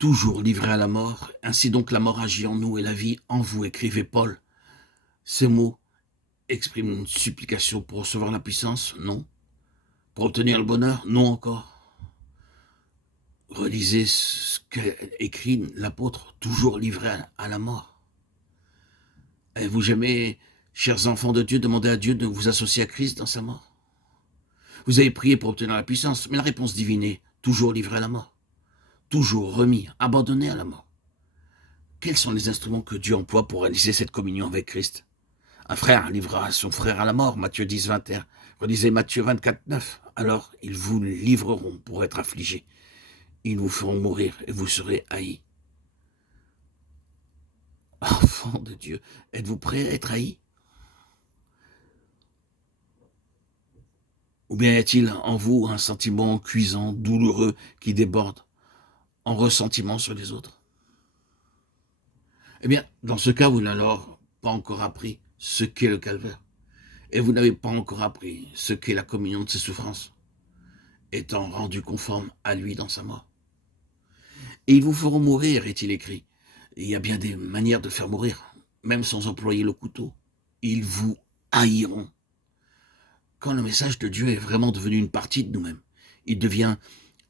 toujours livré à la mort. Ainsi donc la mort agit en nous et la vie en vous, écrivait Paul. Ces mots expriment une supplication pour recevoir la puissance? Non. Pour obtenir le bonheur? Non encore. Relisez ce qu'écrit l'apôtre, toujours livré à la mort. Avez-vous jamais, chers enfants de Dieu, demandé à Dieu de vous associer à Christ dans sa mort? Vous avez prié pour obtenir la puissance, mais la réponse divine est toujours livré à la mort, toujours remis, abandonné à la mort. Quels sont les instruments que Dieu emploie pour réaliser cette communion avec Christ? Un frère livrera son frère à la mort, Matthieu 10, 21. Relisez Matthieu 24, 9. Alors ils vous livreront pour être affligés. Ils vous feront mourir et vous serez haïs. Enfants de Dieu, êtes-vous prêts à être haïs? Ou bien y a-t-il en vous un sentiment cuisant, douloureux, qui déborde en ressentiment sur les autres? Eh bien, dans ce cas, vous n'avez alors pas encore appris ce qu'est le calvaire. Et vous n'avez pas encore appris ce qu'est la communion de ses souffrances, étant rendu conforme à lui dans sa mort. Et ils vous feront mourir, est-il écrit. Et il y a bien des manières de faire mourir, même sans employer le couteau. Ils vous haïront. Quand le message de Dieu est vraiment devenu une partie de nous-mêmes, il devient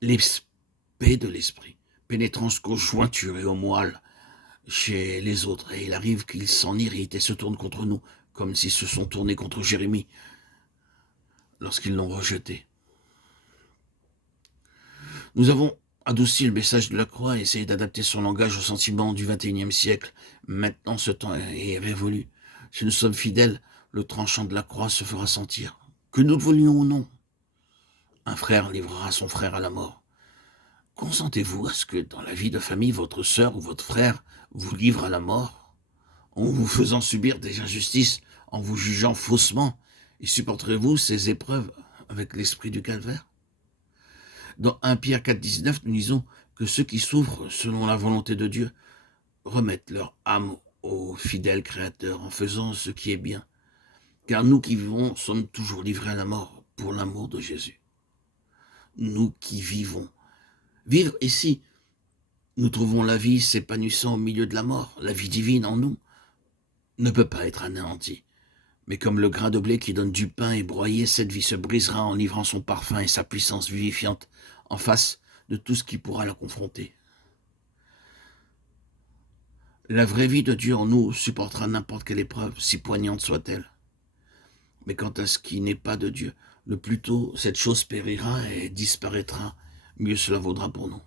l'esprit de l'esprit, pénétrant jusqu'aux jointures et aux moelles chez les autres. Et il arrive qu'ils s'en irritent et se tournent contre nous, comme s'ils se sont tournés contre Jérémie lorsqu'ils l'ont rejeté. Nous avons adouci le message de la croix et essayé d'adapter son langage aux sentiments du XXIe siècle. Maintenant, ce temps est révolu. Si nous sommes fidèles, le tranchant de la croix se fera sentir. Que nous le voulions ou non, un frère livrera son frère à la mort. Consentez-vous à ce que dans la vie de famille, votre sœur ou votre frère vous livre à la mort, en vous faisant subir des injustices, en vous jugeant faussement, et supporterez-vous ces épreuves avec l'esprit du calvaire? Dans 1 Pierre 4, 19, nous disons que ceux qui souffrent selon la volonté de Dieu remettent leur âme au fidèle Créateur en faisant ce qui est bien. Car nous qui vivons sommes toujours livrés à la mort pour l'amour de Jésus. Nous qui vivons. Vivre ici, nous trouvons la vie s'épanouissant au milieu de la mort. La vie divine en nous ne peut pas être anéantie. Mais comme le grain de blé qui donne du pain et broyé, cette vie se brisera en livrant son parfum et sa puissance vivifiante en face de tout ce qui pourra la confronter. La vraie vie de Dieu en nous supportera n'importe quelle épreuve, si poignante soit-elle. Mais quant à ce qui n'est pas de Dieu, le plus tôt cette chose périra et disparaîtra, mieux cela vaudra pour nous.